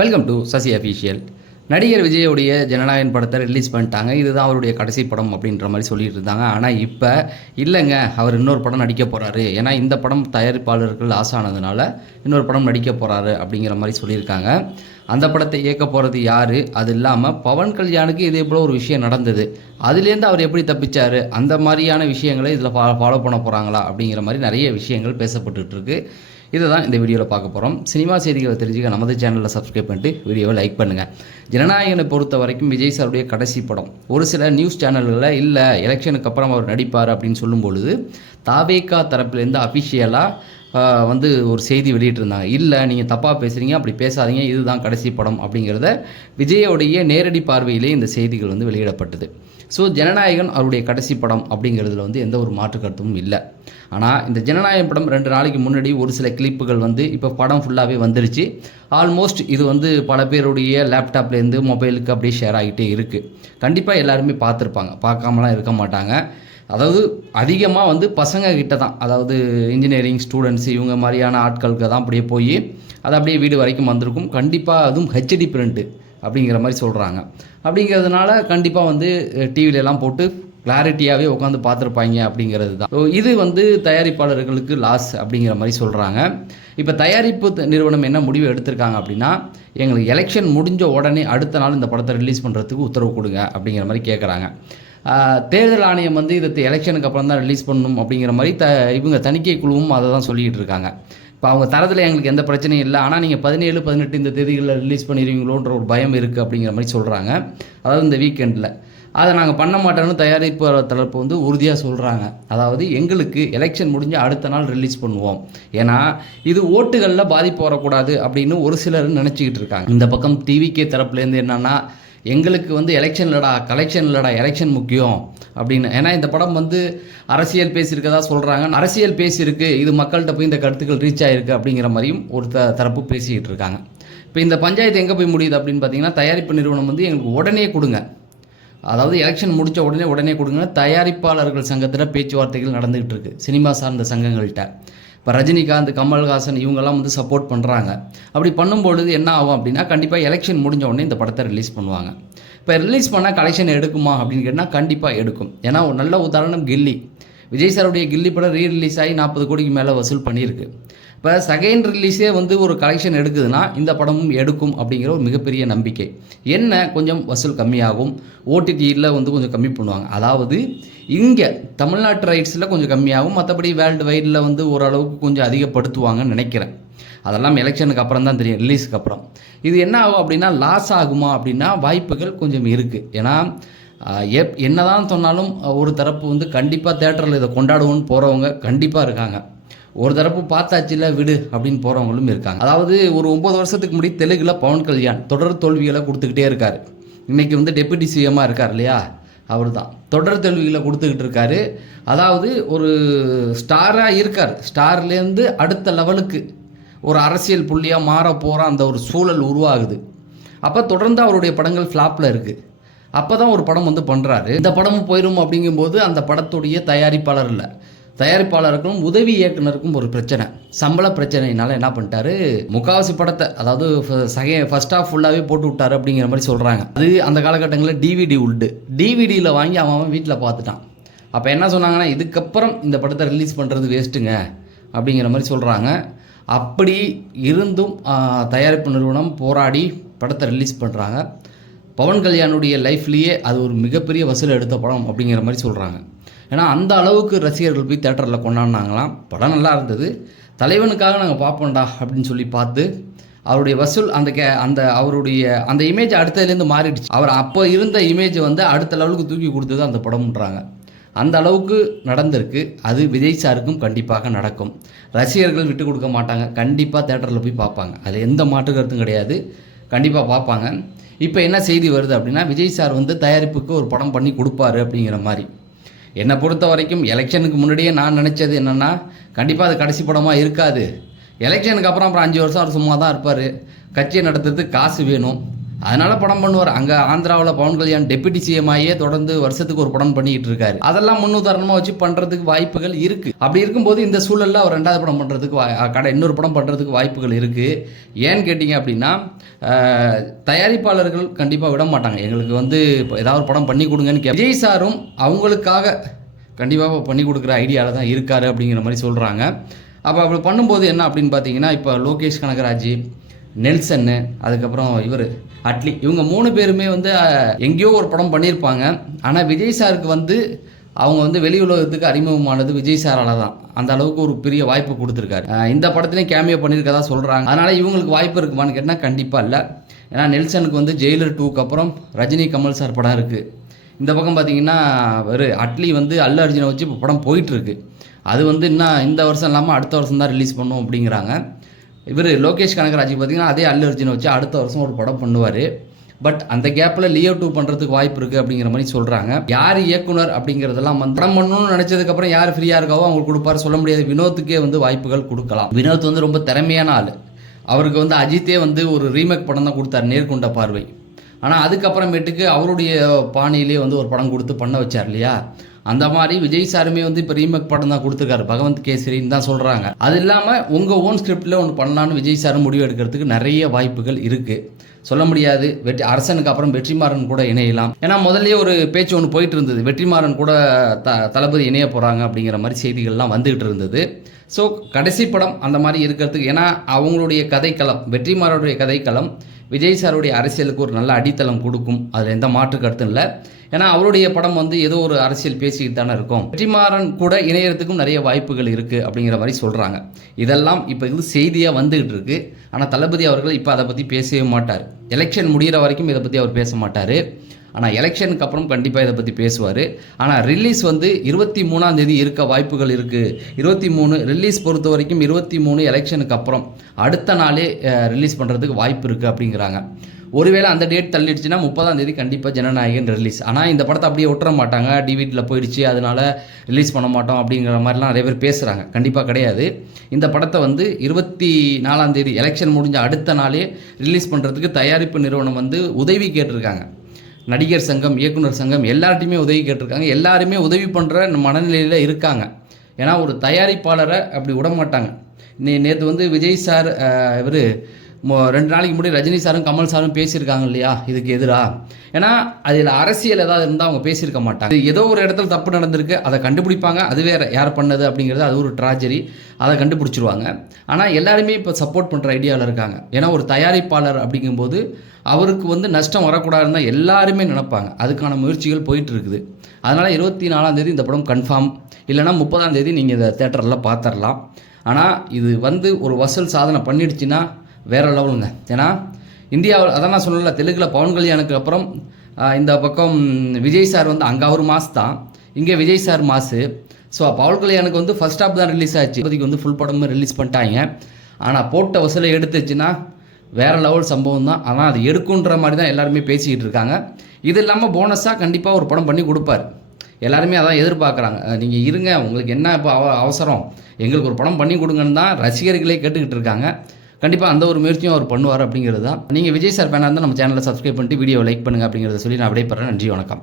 Welcome to Sasi official. நடிகர் விஜயோடைய ஜனநாயகன் படத்தை release பண்ணிட்டாங்க. இதுதான் அவருடைய கடைசி படம் அப்படின்ற மாதிரி சொல்லிட்டு இருந்தாங்க. ஆனால் இப்போ இல்லைங்க, அவர் இன்னொரு படம் நடிக்க போகிறாரு. ஏன்னா இந்த படம் தயாரிப்பாளர்கள் ஆசானதுனால இன்னொரு படம் நடிக்க போகிறாரு அப்படிங்கிற மாதிரி சொல்லியிருக்காங்க. அந்த படத்தை இயக்க போகிறது யார்? அது இல்லாமல் பவன் கல்யாணுக்கு இதே போல் ஒரு விஷயம் நடந்தது. அதுலேருந்து அவர் எப்படி தப்பிச்சார்? அந்த மாதிரியான விஷயங்களை இதில் ஃபாலோ பண்ண போகிறாங்களா அப்படிங்கிற மாதிரி நிறைய விஷயங்கள் பேசப்பட்டுட்டு இருக்கு. இதை தான் இந்த வீடியோவில் பார்க்க போகிறோம். சினிமா செய்திகளை தெரிஞ்சுக்க நமது சேனலில் சப்ஸ்கிரைப் பண்ணிட்டு வீடியோவை லைக் பண்ணுங்கள். ஜனநாயகனை பொறுத்த வரைக்கும் விஜய் சாருடைய கடைசி படம். ஒரு சில நியூஸ் சேனல்களில் இல்லை எலெக்ஷனுக்கு அப்புறம் அவர் நடிப்பார் அப்படின்னு சொல்லும் பொழுது தாவேகா தரப்புலேருந்து அஃபிஷியலாக ஒரு செய்தி வெளியிட்டிருந்தாங்க. இல்லை, நீங்கள் தப்பாக பேசுகிறீங்க, அப்படி பேசாதீங்க, இதுதான் கடைசி படம் அப்படிங்கிறத விஜயோடைய நேரடி பார்வையிலே இந்த செய்திகள் வெளியிடப்பட்டது. ஸோ ஜனநாயகன் அவருடைய கடைசி படம் அப்படிங்கிறதுல எந்த ஒரு மாற்று கருத்தும் இல்லை. ஆனால் இந்த ஜனநாயகன் படம் 2 நாளைக்கு முன்னாடி ஒரு சில கிளிப்புகள் இப்போ படம் ஃபுல்லாகவே வந்துருச்சு. ஆல்மோஸ்ட் இது பல பேருடைய லேப்டாப்லேருந்து மொபைலுக்கு அப்படியே ஷேர் ஆகிட்டே இருக்குது. கண்டிப்பாக எல்லாருமே பார்த்துருப்பாங்க, பார்க்காமலாம் இருக்க மாட்டாங்க. அதாவது அதிகமாக பசங்க கிட்ட தான், அதாவது இன்ஜினியரிங் ஸ்டூடெண்ட்ஸ் இவங்க மாதிரியான ஆட்களுக்கு தான் அப்படியே போய் அது அப்படியே வீடு வரைக்கும் வந்திருக்கும். கண்டிப்பாக அதுவும் ஹெச்டி பிரிண்ட்டு அப்படிங்கிற மாதிரி சொல்கிறாங்க. அப்படிங்கிறதுனால கண்டிப்பாக டிவிலெலாம் போட்டு கிளாரிட்டியாகவே உட்காந்து பார்த்துருப்பாங்க அப்படிங்கிறது தான். ஸோ இது தயாரிப்பாளர்களுக்கு லாஸ் அப்படிங்கிற மாதிரி சொல்கிறாங்க. இப்போ தயாரிப்பு நிறுவனம் என்ன முடிவு எடுத்திருக்காங்க அப்படின்னா, எங்களுக்கு எலெக்ஷன் முடிஞ்ச உடனே அடுத்த நாள் இந்த படத்தை ரிலீஸ் பண்ணுறதுக்கு உத்தரவு கொடுங்க அப்படிங்கிற மாதிரி கேட்குறாங்க. தேர்தல் ஆணையம் இதை எலெக்ஷனுக்கு அப்புறம் தான் ரிலீஸ் பண்ணணும் அப்படிங்கிற மாதிரி இவங்க தணிக்கை குழுவும் அதை தான் சொல்லிகிட்டு இருக்காங்க. இப்போ அவங்க தரத்தில் எங்களுக்கு எந்த பிரச்சனையும் இல்லை, ஆனால் நீங்கள் 17, 18 இந்த தேதிகளில் ரிலீஸ் பண்ணிடுவீங்களோன்ற ஒரு பயம் இருக்குது அப்படிங்கிற மாதிரி சொல்கிறாங்க. அதாவது இந்த வீக்கெண்டில் அதை நாங்கள் பண்ண மாட்டோம்னு தயாரிப்பு தரப்பு உறுதியாக சொல்கிறாங்க. அதாவது எங்களுக்கு எலெக்ஷன் முடிஞ்சு அடுத்த நாள் ரிலீஸ் பண்ணுவோம், ஏன்னா இது ஓட்டுகளில் பாதிப்பு வரக்கூடாது அப்படின்னு ஒரு சிலர் நினச்சிக்கிட்டு இருக்காங்க. இந்த பக்கம் டிவிகே தரப்புலேருந்து என்னென்னா, எங்களுக்கு எலெக்ஷன் இல்லடா, கலெக்ஷன் இல்லடா, எலெக்ஷன் முக்கியம் அப்படின்னு. ஏன்னா இந்த படம் அரசியல் பேசியிருக்கதா சொல்கிறாங்க. அரசியல் பேசியிருக்கு, இது மக்கள்கிட்ட போய் இந்த கருத்துக்கள் ரீச் ஆகிருக்கு அப்படிங்கிற மாதிரியும் ஒரு தரப்பு பேசிக்கிட்டு இருக்காங்க. இப்போ இந்த பஞ்சாயத்து எங்கே போய் முடியுது அப்படின்னு பார்த்தீங்கன்னா, தயாரிப்பு நிறுவனம் எங்களுக்கு உடனே கொடுங்க, அதாவது எலெக்ஷன் முடித்த உடனே கொடுங்க. தயாரிப்பாளர்கள் சங்கத்தில் பேச்சுவார்த்தைகள் நடந்துகிட்டு இருக்கு, சினிமா சார்ந்த சங்கங்கள்கிட்ட. இப்போ ரஜினிகாந்த், கமல்ஹாசன் இவங்கெல்லாம் சப்போர்ட் பண்ணுறாங்க. அப்படி பண்ணும்பொழுது என்ன ஆகும் அப்படின்னா, கண்டிப்பாக எலெக்ஷன் முடிஞ்ச உடனே இந்த படத்தை ரிலீஸ் பண்ணுவாங்க. இப்போ ரிலீஸ் பண்ணால் கலெக்ஷன் எடுக்குமா அப்படின்னு கேட்டால் கண்டிப்பாக எடுக்கும். ஏன்னா ஒரு நல்ல உதாரணம் கில்லி. விஜய் சாருடைய கில்லி படம் ரிலீஸ் ஆகி 40 கோடிக்கு மேலே வசூல் பண்ணியிருக்கு. இப்போ செகண்ட் ரிலீஸே ஒரு கலெக்ஷன் எடுக்குதுன்னா இந்த படமும் எடுக்கும் அப்படிங்கிற ஒரு மிகப்பெரிய நம்பிக்கை. என்ன, கொஞ்சம் வசூல் கம்மியாகும், ஓடிடியில் கொஞ்சம் கம்மி பண்ணுவாங்க. அதாவது இங்கே தமிழ்நாட்டு ரைட்ஸில் கொஞ்சம் கம்மியாகும், மற்றபடி வேர்ல்டு வைடில் ஓரளவுக்கு கொஞ்சம் அதிகப்படுத்துவாங்கன்னு நினைக்கிறேன். அதெல்லாம் எலெக்ஷனுக்கு அப்புறம் தான் தெரியும், ரிலீஸுக்கு அப்புறம். இது என்ன ஆகும் அப்படின்னா, லாஸ் ஆகுமா அப்படின்னா வாய்ப்புகள் கொஞ்சம் இருக்குது. ஏன்னா என்ன தான் சொன்னாலும் ஒரு தரப்பு கண்டிப்பாக தேட்டரில் இதை கொண்டாடுவோன்னு போகிறவங்க கண்டிப்பாக இருக்காங்க. ஒரு தரப்பு பார்த்தாச்சில்ல விடு அப்படின்னு போகிறவங்களும் இருக்காங்க. அதாவது ஒரு 9 வருஷத்துக்கு முன்னாடி தெலுங்கில் பவன் கல்யாண் தொடர் தோல்விகளை கொடுத்துக்கிட்டே இருக்கார். இன்றைக்கி டெபுட்டி சிஎம்மாக இருக்கார் இல்லையா, அவர் தான் தொடர் தோல்விகளை கொடுத்துக்கிட்டு இருக்காரு. அதாவது ஒரு ஸ்டாராக இருக்கார், ஸ்டார்லேருந்து அடுத்த லெவலுக்கு ஒரு அரசியல் புள்ளியாக மாற போகிற அந்த ஒரு சூழல் உருவாகுது. அப்போ தொடர்ந்து அவருடைய படங்கள் ஃப்ளாப்பில் இருக்குது. அப்போ தான் ஒரு படம் பண்ணுறாரு. இந்த படமும் போயிடும் அப்படிங்கும்போது அந்த படத்துடைய தயாரிப்பாளர் இல்லை, தயாரிப்பாளருக்கும் உதவி இயக்குனருக்கும் ஒரு பிரச்சனை, சம்பள பிரச்சனையினால என்ன பண்ணிட்டாரு, முக்காவாசி படத்தை, அதாவது ஃபர்ஸ்ட் ஹாஃப் ஃபுல்லாகவே போட்டு விட்டாரு அப்படிங்கிற மாதிரி சொல்கிறாங்க. அது அந்த காலகட்டங்களில் டிவிடி உண்டு, டிவிடியில் வாங்கி அவன் வீட்டில் பார்த்துட்டான். அப்போ என்ன சொன்னாங்கன்னா, இதுக்கப்புறம் இந்த படத்தை ரிலீஸ் பண்ணுறது வேஸ்ட்டுங்க அப்படிங்கிற மாதிரி சொல்கிறாங்க. அப்படி இருந்தும் தயாரிப்பு நிறுவனம் போராடி படத்தை ரிலீஸ் பண்ணுறாங்க. பவன் கல்யாணுடைய லைஃப்லேயே அது ஒரு மிகப்பெரிய வசூல் எடுத்த படம் அப்படிங்கிற மாதிரி சொல்கிறாங்க. ஏன்னா அந்த அளவுக்கு ரசிகர்கள் போய் தேட்டரில் கொண்டாடினாங்களாம். படம் நல்லா இருந்தது, தலைவனுக்காக நாங்கள் பார்ப்போம்டா அப்படின்னு சொல்லி பார்த்து அவருடைய வசூல் அந்த அவருடைய அந்த இமேஜ் அடுத்ததுலேருந்து மாறிடுச்சு. அவர் அப்போ இருந்த இமேஜ் அடுத்த லெவலுக்கு தூக்கி கொடுத்தது அந்த படம்ன்றாங்க. அந்த அளவுக்கு நடந்திருக்கு. அது விஜய் சாருக்கும் கண்டிப்பாக நடக்கும். ரசிகர்கள் விட்டு கொடுக்க மாட்டாங்க, கண்டிப்பாக தேட்டரில் போய் பார்ப்பாங்க, அதில் எந்த மாற்று கருத்தும் கிடையாது, கண்டிப்பாக பார்ப்பாங்க. இப்போ என்ன செய்தி வருது அப்படின்னா, விஜய் சார் தயாரிப்புக்கு ஒரு படம் பண்ணி கொடுப்பாரு அப்படிங்கிற மாதிரி. என்னை பொறுத்த வரைக்கும் எலெக்ஷனுக்கு முன்னாடியே நான் நினச்சது என்னென்னா, கண்டிப்பாக அது கடைசி படமாக இருக்காது, எலெக்ஷனுக்கு அப்புறம் 5 வருஷம் அவர் சும்மா தான் இருப்பார், கட்சியை நடத்துறதுக்கு காசு வேணும், அதனால படம் பண்ணுவார். அங்கே ஆந்திராவில் பவன் கல்யாண் டெப்யூட்டி சிஎம் ஆகியே தொடர்ந்து வருஷத்துக்கு ஒரு படம் பண்ணிட்டு இருக்காரு. அதெல்லாம் முன்னுதாரணமாக வச்சு பண்ணுறதுக்கு வாய்ப்புகள் இருக்குது. அப்படி இருக்கும்போது இந்த சூழலில் அவர் 2வது படம் பண்ணுறதுக்கு இன்னொரு படம் பண்ணுறதுக்கு வாய்ப்புகள் இருக்குது. ஏன்னு கேட்டிங்க அப்படின்னா தயாரிப்பாளர்கள் கண்டிப்பாக விட மாட்டாங்க. எங்களுக்கு வந்து ஏதாவது ஒரு படம் பண்ணி கொடுங்கன்னு விஜய் சாரும் அவங்களுக்காக கண்டிப்பாக பண்ணி கொடுக்குற ஐடியாவில் தான் இருக்கார் அப்படிங்கிற மாதிரி சொல்கிறாங்க. அப்படி பண்ணும்போது என்ன அப்படின்னு பார்த்தீங்கன்னா, இப்போ லோகேஷ் கனகராஜ், நெல்சன்னு, அதுக்கப்புறம் இவர் அட்லி, இவங்க 3 பேருமே வந்து எங்கேயோ ஒரு படம் பண்ணியிருப்பாங்க. ஆனால் விஜய் சாருக்கு வந்து அவங்க வந்து வெளி உலகத்துக்கு அறிமுகமானது விஜய் சாரால் தான். அந்த அளவுக்கு ஒரு பெரிய வாய்ப்பு கொடுத்துருக்காரு. இந்த படத்துலேயும் கேமியோ பண்ணியிருக்கதா சொல்கிறாங்க. அதனால் இவங்களுக்கு வாய்ப்பு இருக்குமான்னு கேட்டால் கண்டிப்பாக இல்லை. ஏன்னா நெல்சனுக்கு வந்து ஜெயிலர் 2க்கு அப்புறம் ரஜினி கமல் சார் படம் இருக்குது. இந்த பக்கம் பார்த்தீங்கன்னா அட்லி வந்து அல்லு அர்ஜுனை வச்சு இப்போ படம் போயிட்டுருக்கு. அது வந்து இன்னும் இந்த வருஷம் இல்லாமல் அடுத்த வருஷம் தான் ரிலீஸ் பண்ணும் அப்படிங்கிறாங்க. இவர் லோகேஷ் கனகராஜ் பார்த்தீங்கன்னா அதே அல்லு அர்ஜுனை வச்சு அடுத்த வருஷம் ஒரு படம் பண்ணுவார். பட் அந்த கேப்பில் லியோ 2 பண்ணுறதுக்கு வாய்ப்பு இருக்குது அப்படிங்கிற மாதிரி சொல்கிறாங்க. யார் இயக்குனர் அப்படிங்கிறதெல்லாம் வந்து படம் பண்ணணும்னு நினச்சதுக்கப்புறம் யார் ஃப்ரீயாக இருக்காவோ அவங்களுக்கு கொடுப்பாரு, சொல்ல முடியாது. வினோத்துக்கே வந்து வாய்ப்புகள் கொடுக்கலாம். வினோத் வந்து ரொம்ப திறமையான ஆள். அவருக்கு வந்து அஜித்தே வந்து ஒரு ரீமேக் படம் தான் கொடுத்தார், நேர்கொண்ட பார்வை. ஆனால் அதுக்கப்புறமேட்டுக்கு அவருடைய பாணியிலே வந்து ஒரு படம் கொடுத்து பண்ண வச்சார் இல்லையா. அந்த மாதிரி விஜய் சாருமே வந்து இப்போ ரீமேக் படம் தான் கொடுத்துருக்காரு, பகவந்த் கேசரின்னு தான் சொல்கிறாங்க. அது இல்லாமல் உங்கள் ஓன் ஸ்கிரிப்டில் ஒன்று பண்ணலான்னு விஜய் சாரும் முடிவு எடுக்கிறதுக்கு நிறைய வாய்ப்புகள் இருக்குது. சொல்ல முடியாது. அரசனுக்கு அப்புறம் வெற்றிமாறன் கூட இணையலாம். ஏன்னா முதல்லயே ஒரு பேச்சு ஒன்று போயிட்டு இருந்தது, வெற்றிமாறன் கூட தளபதி இணைய போகிறாங்க அப்படிங்கிற மாதிரி செய்திகள்லாம் வந்துகிட்டு இருந்தது. ஸோ கடைசி படம் அந்த மாதிரி இருக்கிறதுக்கு, ஏன்னா அவங்களுடைய கதைக்களம், வெற்றிமாறனுடைய கதைக்களம் விஜய் சாருடைய அரசியலுக்கு ஒரு நல்ல அடித்தளம் கொடுக்கும். அதில் எந்த மாற்று கருத்தும் இல்லை. ஏன்னா அவருடைய படம் வந்து ஏதோ ஒரு அரசியல் பேசிக்கிட்டு தானே இருக்கும். வெற்றிமாறன் கூட இணையறதுக்கும் நிறைய வாய்ப்புகள் இருக்குது அப்படிங்கிற மாதிரி சொல்கிறாங்க. இதெல்லாம் இப்போ இது செய்தியாக வந்துகிட்டு இருக்குது. ஆனால் தளபதி அவர்கள் இப்போ அதை பற்றி பேசவே மாட்டார். எலெக்ஷன் முடிகிற வரைக்கும் இதை பற்றி அவர் பேச மாட்டார். ஆனால் எலெக்ஷனுக்கு அப்புறம் கண்டிப்பாக இதை பற்றி பேசுவார். ஆனால் ரிலீஸ் வந்து 23ஆம் தேதி இருக்க வாய்ப்புகள் இருக்குது. 23 ரிலீஸ் பொறுத்த வரைக்கும் 23 எலெக்ஷனுக்கு அப்புறம் அடுத்த நாளே ரிலீஸ் பண்ணுறதுக்கு வாய்ப்பு இருக்குது அப்படிங்கிறாங்க. ஒருவேளை அந்த டேட் தள்ளிடுச்சுன்னா 30ஆம் தேதி கண்டிப்பாக ஜனநாயகன் ரிலீஸ். ஆனால் இந்த படத்தை அப்படியே விட்டுற மாட்டாங்க, டிவிடியில் போயிடுச்சு அதனால் ரிலீஸ் பண்ண மாட்டோம் அப்படிங்கிற மாதிரிலாம் நிறைய பேர் பேசுகிறாங்க. கண்டிப்பாக கிடையாது. இந்த படத்தை வந்து 24ஆம் தேதி எலெக்ஷன் முடிஞ்ச அடுத்த நாளே ரிலீஸ் பண்ணுறதுக்கு தயாரிப்பு நிறுவனம் வந்து உதவி கேட்டிருக்காங்க. நடிகர் சங்கம், இயக்குனர் சங்கம் எல்லார்ட்டையுமே உதவி கேட்டிருக்காங்க. எல்லாருமே உதவி பண்ணுற மனநிலையில் இருக்காங்க. ஏன்னா ஒரு தயாரிப்பாளரை அப்படி விட மாட்டாங்க. நேற்று வந்து விஜய் சார் இவர் 2 நாளைக்கு முன்னாடி ரஜினி சாரும் கமல் சாரும் பேசியிருக்காங்க இல்லையா இதுக்கு எதிராக. ஏன்னா அதில் அரசியல் ஏதாவது இருந்தால் அவங்க பேசியிருக்க மாட்டாங்க. ஏதோ ஒரு இடத்துல தப்பு நடந்திருக்கு, அதை கண்டுபிடிப்பாங்க. அது வேறு, யார் பண்ணது அப்படிங்கிறது அது ஒரு ட்ராஜடி, அதை கண்டுபிடிச்சிருவாங்க. ஆனால் எல்லாருமே இப்போ சப்போர்ட் பண்ணுற ஐடியாவில் இருக்காங்க. ஏன்னா ஒரு தயாரிப்பாளர் அப்படிங்கும்போது அவருக்கு வந்து நஷ்டம் வரக்கூடாதுன்னு தான் எல்லாருமே நினைப்பாங்க. அதுக்கான முயற்சிகள் போயிட்டு இருக்குது. அதனால் 24ஆம் தேதி இந்த படம் கன்ஃபார்ம், இல்லைனா 30ஆம் தேதி நீங்கள் இதை தேட்டரில் பார்த்துடலாம். ஆனால் இது வந்து ஒரு வசூல் சாதனை பண்ணிடுச்சுன்னா வேறு லெவலுங்க. ஏன்னா இந்தியாவில் அதான் நான் சொல்லல, தெலுங்கில் பவன் கல்யாணுக்கு அப்புறம் இந்த பக்கம் விஜய் சார் வந்து அங்கே அவர் மாஸ் தான், இங்கே விஜய் சார் மாசு. ஸோ பவன் கல்யாணுக்கு வந்து ஃபர்ஸ்ட் ஹாப் தான் ரிலீஸ் ஆச்சு, இப்போதைக்கு வந்து ஃபுல் படமும் ரிலீஸ் பண்ணிட்டாங்க. ஆனால் போட்ட வசூலை எடுத்துச்சுன்னா வேறு லெவல் சம்பவம் தான். ஆனால் அது எடுக்குன்ற மாதிரி தான் எல்லாருமே பேசிக்கிட்டு இருக்காங்க. இது இல்லாமல் போனஸாக கண்டிப்பாக ஒரு படம் பண்ணி கொடுப்பார். எல்லாருமே அதான் எதிர்பார்க்குறாங்க. நீங்கள் இருங்க, உங்களுக்கு என்ன இப்போ அவசரம், எங்களுக்கு ஒரு படம் பண்ணி கொடுங்கன்னு தான் ரசிகர்களே கேட்டுக்கிட்டு இருக்காங்க. கண்டிப்பாக அந்த ஒரு முயற்சியும் அவர் பண்ணுவார் அப்படிங்கிறது தான். நீங்கள் விஜய் சார் ஃபேனாக இருந்தால் நம்ம சேனலை சப்ஸ்கிரைப் பண்ணிட்டு வீடியோ லைக் பண்ணுங்கள் அப்படிங்கிறத சொல்லி நான் விடைபெறேன். நன்றி, வணக்கம்.